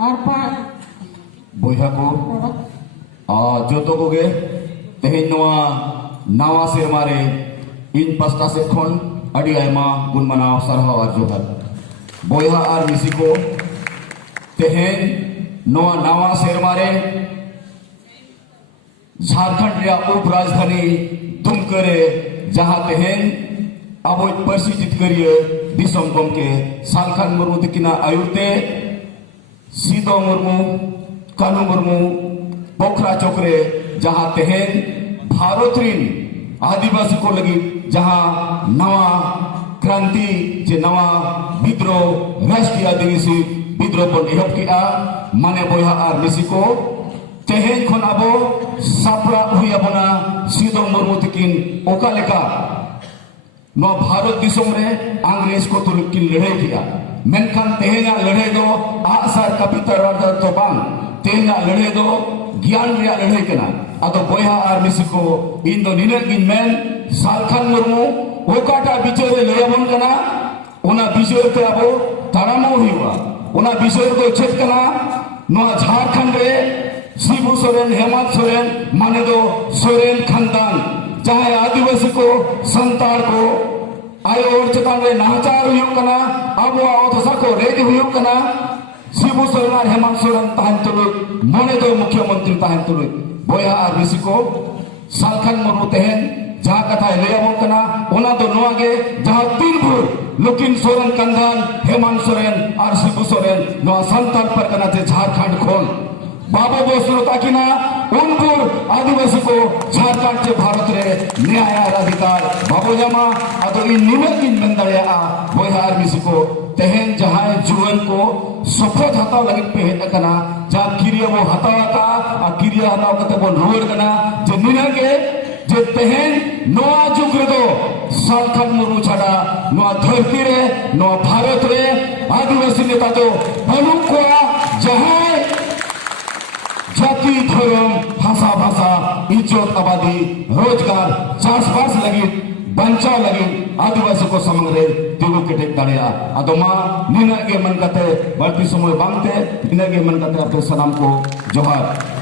बोया को जोतो कोगे तेहेन नवा नावा सेरमारे इन पास्टा से खन अड़ी आयमा गुण मनाव सरहाव आर जोहार बोया आर मिसी को तेहेन नवा नावा सेरमारे झारखंड रे उप राजधानी दुमकरे जहां तेहेन अब परसी जितकरिए दिसम गमके सालखान मुर्मू तकिना आयुरते सीदो मुर्मू कानू मुर्मू पोखरा चोकरे जहां तेहेन भारत रिन आदिवासी को लगी जहां नवा क्रांति जे नवा विद्रोह राष्ट्रीय आदिवासी विद्रोह पर एहब किया माने बोया आर मिसी को तेहेन खन अब सापड़ा हुई अबना सीदो मुर्मू तकिन ओका लेका नो भारत दिसम रे अंग्रेज को तुरकिन लड़ाई किया मेनखान तेहेना लड़ाई दो आसार कपितर तो बांग तेहेना लड़ाई दो ज्ञान रे लड़ाई कना अदो बोया आर मिसी को इन दो निने गिन मेन सालखान मुर्मू ओकाटा बिचरे लयबन कना ओना बिचरे ते अब तारामो हुआ ओना बिचरे तो चेक कना नो झारखंड रे शिबू सोरेन हेमंत सोरेन माने दो सोरेन खानदान चाहे आदिवासी को संताल को आयो और चतान रे नाचार हुई कना अब अवधसा को रेडी हुई कना शिबू सोरेन और हेमंत सोरेन ताहन तुलुक मने दो मुख्यमंत्री ताहन तुलुक बोया आर मिसी को सालखान मुर्मू तेहेन जहां कथा लेबो कना ओना दो नोआ गे जहां तीन भूर लुकिन सोरेन कंधान हेमंत सोरेन और शिबू सोरेन नोआ संताल पर कना जे झारखंड खोल बाबा बोसरो ताकिना उनपुर आदिवासी को झारखंड से भारत रे न्याय और अधिकार बाबो जमा अतो इन निमक इन मंदड़िया बोया आर मिसी को तेहेन जहां जुवन को सफोत हताव लगे पे कना जहां किरिया वो हतावा का आ किरिया हताव कते बो रोड कना जे निनगे जे तेहेन नोआ जुग रे दो सालखान मुर्मू छाड़ा नोआ धरती रे नोआ भारत रे आदिवासी नेता तो बनु को जहां जाति धर्म भाषा भाषा इज्जत आबादी रोजगार चाषबास लगी बंचा लगी आदिवासी को समंगरे दिगु केटेक दाड़िया अदमा निना के मन कते बढ़ती समय बांगते निना के मन कते अपने सलाम को जोहार।